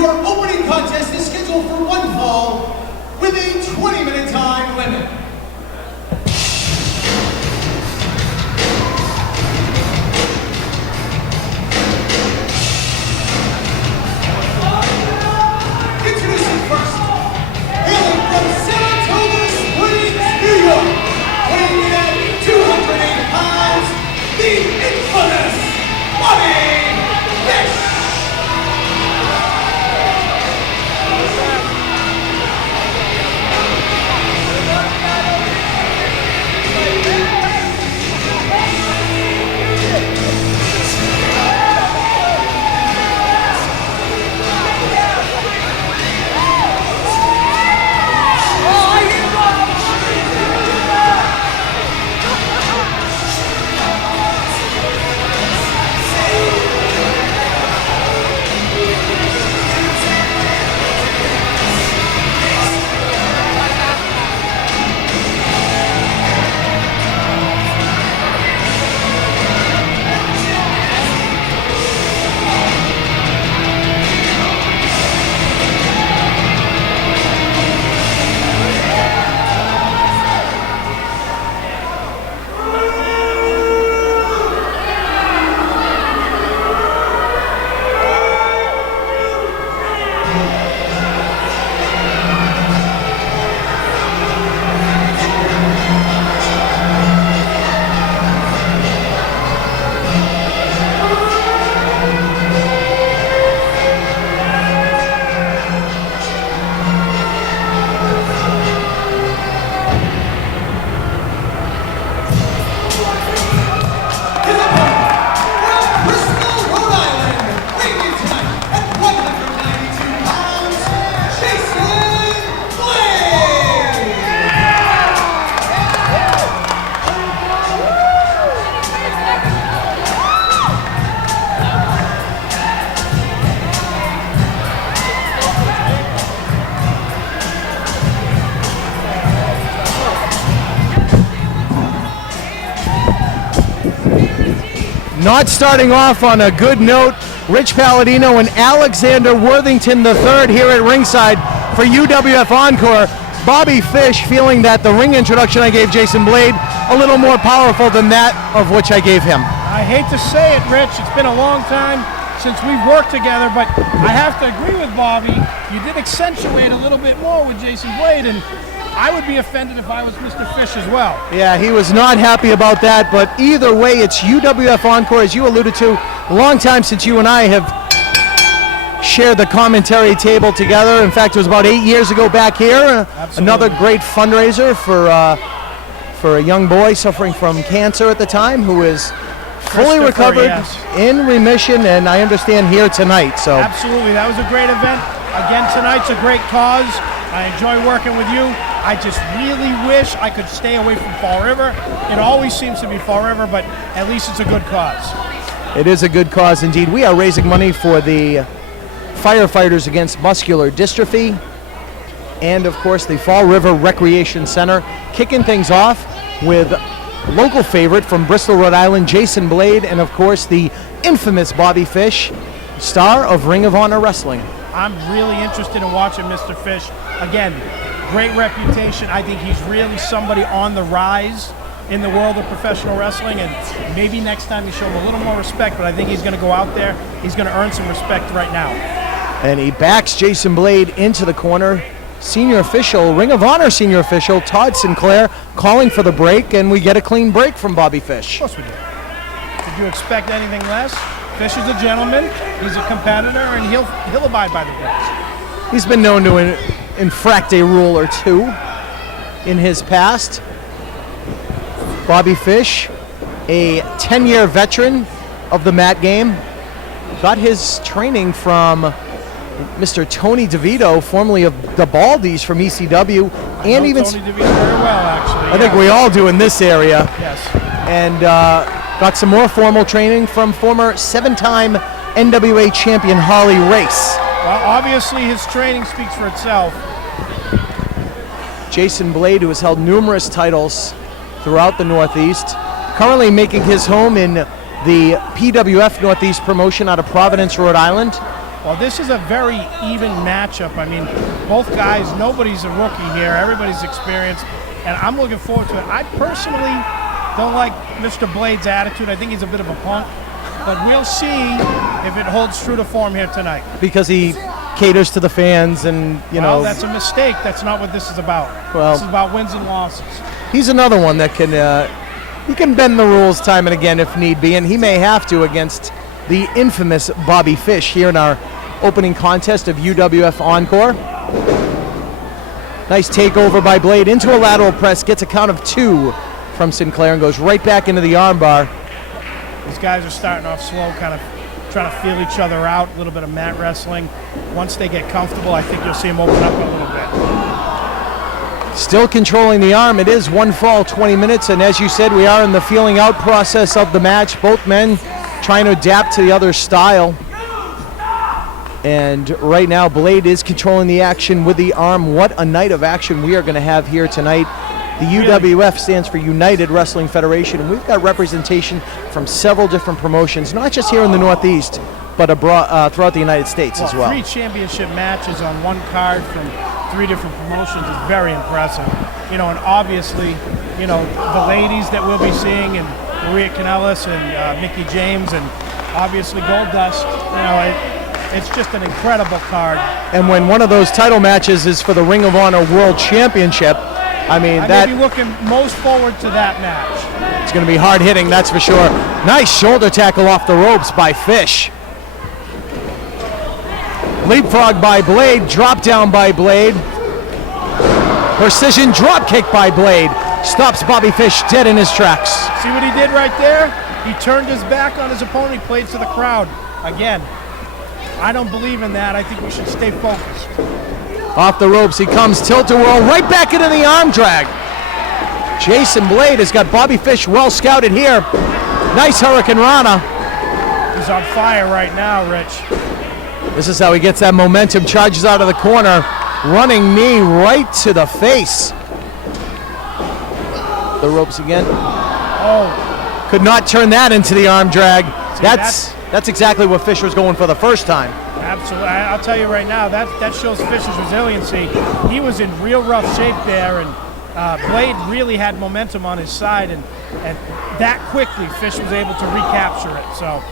Your opening contest is scheduled for one fall with a 20-minute time limit. Introducing first, hailing from Saratoga Springs, New York, weighing in at 208 pounds, the infamous Bobby Fish. Not starting off on a good note, Rich Palladino and Alexander Worthington III here at ringside for UWF Encore. Bobby Fish feeling that the ring introduction I gave Jason Blade a little more powerful than that of which I gave him. I hate to say it, Rich, it's been a long time since we've worked together, but I have to agree with Bobby. You did accentuate a little bit more with Jason Blade, and I would be offended if I was Mr. Fish as well. Yeah, he was not happy about that, but either way, it's UWF Encore, as you alluded to. A long time since you and I have shared the commentary table together. In fact, it was about 8 years ago back here. Another great fundraiser for a young boy suffering from cancer at the time, who is fully recovered, yes, in remission, and I understand here tonight. So absolutely, that was a great event. Again, tonight's a great cause. I enjoy working with you. I just really wish I could stay away from Fall River. It always seems to be Fall River, but at least it's a good cause. It is a good cause indeed. We are raising money for the firefighters against muscular dystrophy, and of course the Fall River Recreation Center, kicking things off with local favorite from Bristol, Rhode Island, Jason Blade, and of course the infamous Bobby Fish, star of Ring of Honor Wrestling. I'm really interested in watching Mr. Fish. Again, great reputation. I think he's really somebody on the rise in the world of professional wrestling, and maybe next time you show him a little more respect, but I think he's going to go out there, he's going to earn some respect right now. And he backs Jason Blade into the corner. Senior official, Ring of Honor senior official, Todd Sinclair, calling for the break, and we get a clean break from Bobby Fish. Of course we did. Did you expect anything less? Fish is a gentleman, he's a competitor, and he'll abide by the rules. He's been known to infract a rule or two in his past. Bobby Fish, a 10-year veteran of the mat game, got his training from Mr. Tony DeVito, formerly of the Baldies from ECW, and even Tony DeVito very well, actually. I think we all do in this area. Yes. And got some more formal training from former 7-time NWA champion Harley Race. Well, obviously his training speaks for itself. Jason Blade, who has held numerous titles throughout the Northeast, currently making his home in the PWF Northeast promotion out of Providence, Rhode Island. Well, this is a very even matchup. I mean, both guys, nobody's a rookie here. Everybody's experienced, and I'm looking forward to it. I personally don't like Mr. Blade's attitude. I think he's a bit of a punk, but we'll see if it holds true to form here tonight. Because he caters to the fans and, Well, that's a mistake. That's not what this is about. Well- This is about wins and losses. he's another one that he can bend the rules time and again if need be, and he may have to against the infamous Bobby Fish here in our opening contest of UWF Encore. Nice takeover by Blade into a lateral press, gets a count of 2 from Sinclair and goes right back into the armbar. These guys are starting off slow, kind of trying to feel each other out, a little bit of mat wrestling. Once they get comfortable, I think you'll see them open up a little bit. Still controlling the arm. It is 1 fall, 20 minutes, and as you said, we are in the feeling out process of the match. Both men trying to adapt to the other's style. And right now, Blade is controlling the action with the arm. What a night of action we are going to have here tonight. The UWF stands for United Wrestling Federation, and we've got representation from several different promotions, not just here in the Northeast, but abroad, throughout the United States as well. 3 championship matches on one card from 3 different promotions is very impressive. And obviously, the ladies that we'll be seeing, and Maria Kanellis and Mickey James, and obviously Goldust, it's just an incredible card. And when one of those title matches is for the Ring of Honor World Championship, I may be looking most forward to that match. It's going to be hard hitting, that's for sure. Nice shoulder tackle off the ropes by Fish. Leapfrog by Blade, drop down by Blade. Precision drop kick by Blade. Stops Bobby Fish dead in his tracks. See what he did right there? He turned his back on his opponent, he played to the crowd. Again, I don't believe in that. I think we should stay focused. Off the ropes he comes, tilt-a-whirl, right back into the arm drag. Jason Blade has got Bobby Fish well scouted here. Nice Hurricane Rana. He's on fire right now, Rich. This is how he gets that momentum, charges out of the corner. Running knee right to the face. The ropes again. Oh, Could not turn that into the arm drag. That's exactly what Fish was going for the first time. absolutely. I'll tell you right now, that shows Fish's resiliency. He was in real rough shape there, and Blade really had momentum on his side, and that quickly Fish was able to recapture it. So.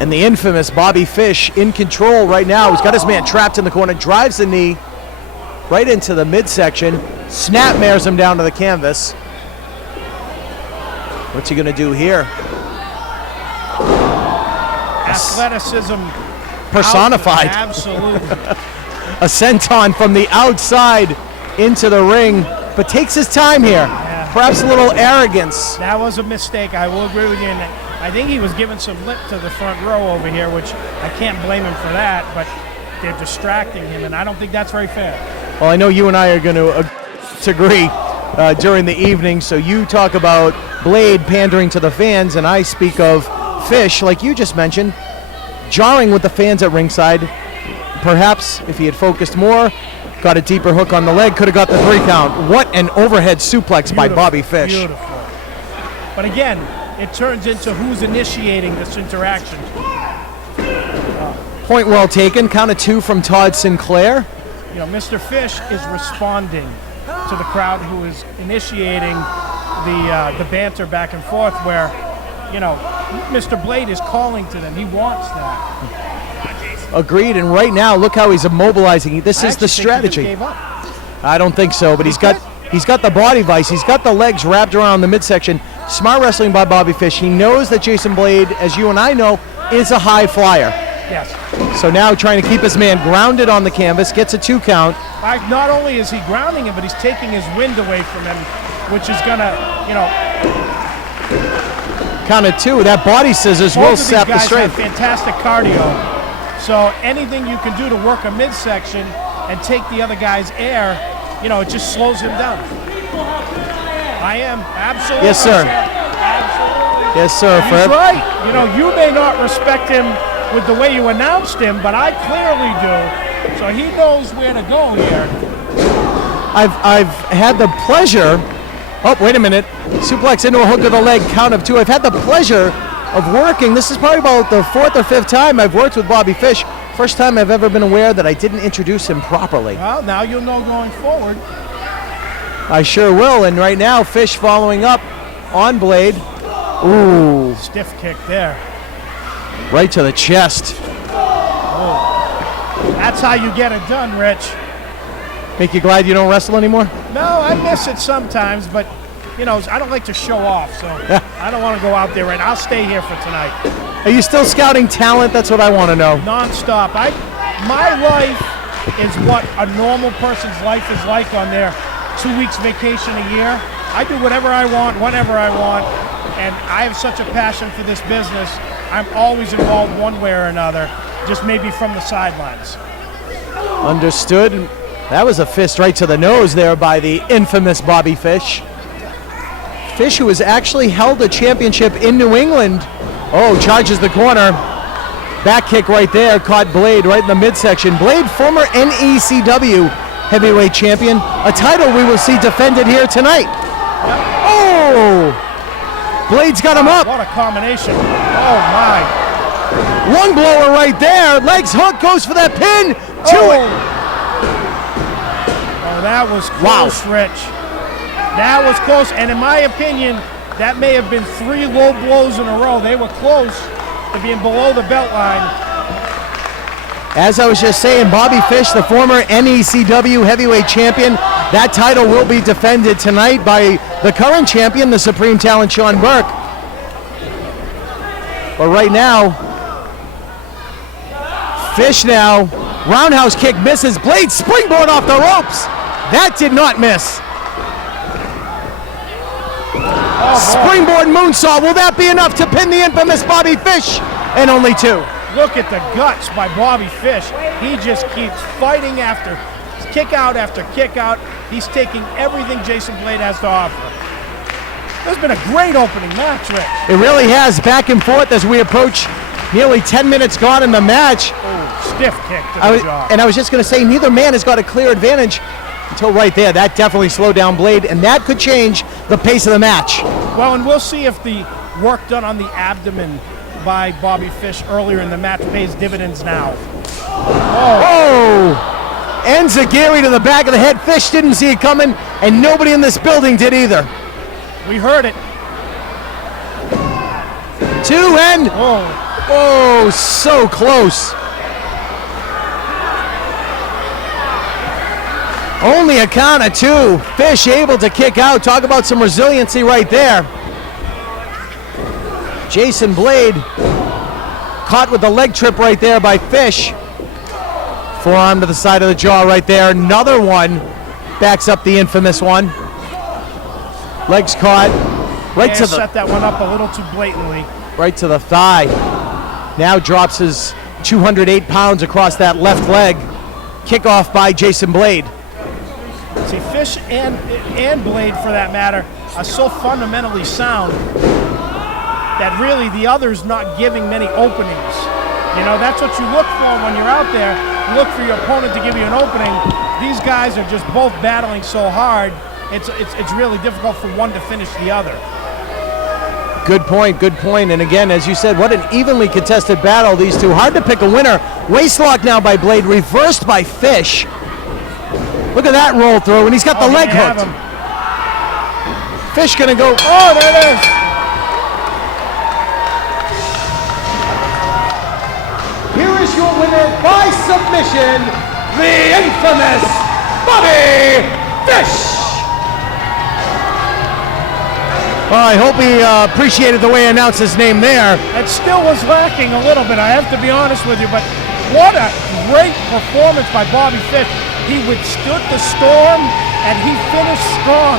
And the infamous Bobby Fish in control right now. He's got his man trapped in the corner, drives the knee right into the midsection, snapmares him down to the canvas. What's he gonna do here? Athleticism personified. Absolutely. A senton from the outside into the ring, but takes his time here. Yeah. Perhaps a little arrogance. That was a mistake. I will agree with you. And I think he was giving some lip to the front row over here, which I can't blame him for that, but they're distracting him, and I don't think that's very fair. Well, I know you and I are going to agree during the evening, so you talk about Blade pandering to the fans, and I speak of Fish, like you just mentioned, jarring with the fans at ringside. Perhaps if he had focused more, got a deeper hook on the leg, could have got the 3 count. What an overhead suplex by Bobby Fish. Beautiful. But again, it turns into who's initiating this interaction. Point well taken. Count of 2 from Todd Sinclair. You know, Mr. Fish is responding to the crowd who is initiating the banter back and forth where, you know, Mr. Blade is calling to them. He wants that. Agreed, and right now, look how he's immobilizing. This is the strategy. Gave up. I don't think so, but he's got the body vice. He's got the legs wrapped around the midsection. Smart wrestling by Bobby Fish. He knows that Jason Blade, as you and I know, is a high flyer. Yes. So now trying to keep his man grounded on the canvas, gets a 2 count. Not only is he grounding him, but he's taking his wind away from him, which is gonna, you know. Count of 2. That body scissors will sap the strength. Both of these guys have fantastic cardio. So anything you can do to work a midsection and take the other guy's air, you know, it just slows him down. I am absolutely. Yes, sir. Absolutely. Yes, sir. He's right. You know, you may not respect him with the way you announced him, but I clearly do. So he knows where to go here. I've had the pleasure. Oh, wait a minute. Suplex into a hook of the leg. Count of 2. I've had the pleasure of working. This is probably about the 4th or 5th time I've worked with Bobby Fish. First time I've ever been aware that I didn't introduce him properly. Well, now you'll know going forward. I sure will. And right now, Fish following up on Blade. Ooh, Stiff kick there. right to the chest. That's how you get it done, Rich. Make you glad you don't wrestle anymore? No, I miss it sometimes, but you know, I don't like to show off, so I don't want to go out there right now. I'll stay here for tonight. Are you still scouting talent? That's what I want to know. Non-stop. My life is what a normal person's life is like on their 2 weeks vacation a year. I do whatever I want, whenever I want, and I have such a passion for this business. I'm always involved one way or another, just maybe from the sidelines. Understood. That was a fist right to the nose there by the infamous Bobby Fish. Fish, who has actually held a championship in New England. Oh, charges the corner. Back kick right there, caught Blade right in the midsection. Blade, former NECW heavyweight champion, a title we will see defended here tonight. Oh! Blade's got him up. What a combination. Oh, my. Lung blower right there. Legs hook, goes for that pin. Oh, that was close, Rich. That was close, and in my opinion, that may have been 3 low blows in a row. They were close to being below the belt line. As I was just saying, Bobby Fish, the former NECW heavyweight champion, that title will be defended tonight by the current champion, the Supreme Talent Sean Burke. But right now, Fish now, roundhouse kick misses. Blade springboard off the ropes. That did not miss. Springboard moonsault. Will that be enough to pin the infamous Bobby Fish? And only 2. Look at the guts by Bobby Fish. He just keeps fighting after kick out after kick out. He's taking everything Jason Blade has to offer. There's been a great opening match, Rick. It really has, back and forth as we approach nearly 10 minutes gone in the match. Oh, stiff kick to the jaw. And I was just going to say, neither man has got a clear advantage until right there. That definitely slowed down Blade, and that could change the pace of the match. Well, and we'll see if the work done on the abdomen by Bobby Fish earlier in the match pays dividends now. Oh! Enziguri to the back of the head. Fish didn't see it coming, and nobody in this building did either. We heard it. 2 and... Oh, so close. Only a count of 2. Fish able to kick out. Talk about some resiliency right there. Jason Blade caught with the leg trip right there by Fish. Forearm to the side of the jaw right there. Another one backs up the infamous one. Legs caught right to the... set that one up a little too blatantly. Right to the thigh. Now drops his 208 pounds across that left leg. Kickoff by Jason Blade. See, Fish and Blade, for that matter, are so fundamentally sound that really the other's not giving many openings. You know, that's what you look for when you're out there. You look for your opponent to give you an opening. These guys are just both battling so hard, it's really difficult for one to finish the other. Good point, good point. And again, as you said, what an evenly contested battle, these two. Hard to pick a winner. Waistlock now by Blade, reversed by Fish. Look at that roll through, and he's got the leg hooked. Fish gonna go, oh, there it is. Here is your winner by submission, the infamous Bobby Fish. Well, I hope he appreciated the way I announced his name there. It still was lacking a little bit, I have to be honest with you, but what a great performance by Bobby Fish. He withstood the storm, and he finished strong,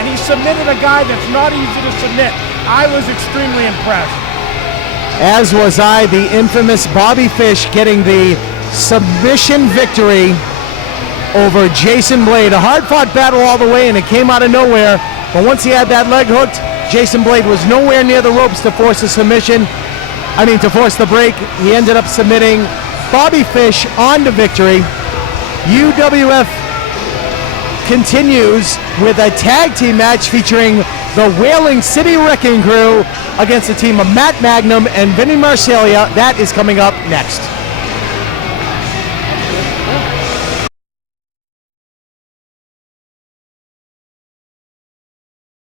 and he submitted a guy that's not easy to submit. I was extremely impressed. As was I, the infamous Bobby Fish getting the submission victory over Jason Blade. A hard-fought battle all the way, and it came out of nowhere. But once he had that leg hooked, Jason Blade was nowhere near the ropes to force a submission. To force the break. He ended up submitting Bobby Fish on to victory. UWF continues with a tag team match featuring the Whaling City Wrecking Crew against the team of Matt Magnum and Vinny Marcellia. That is coming up next.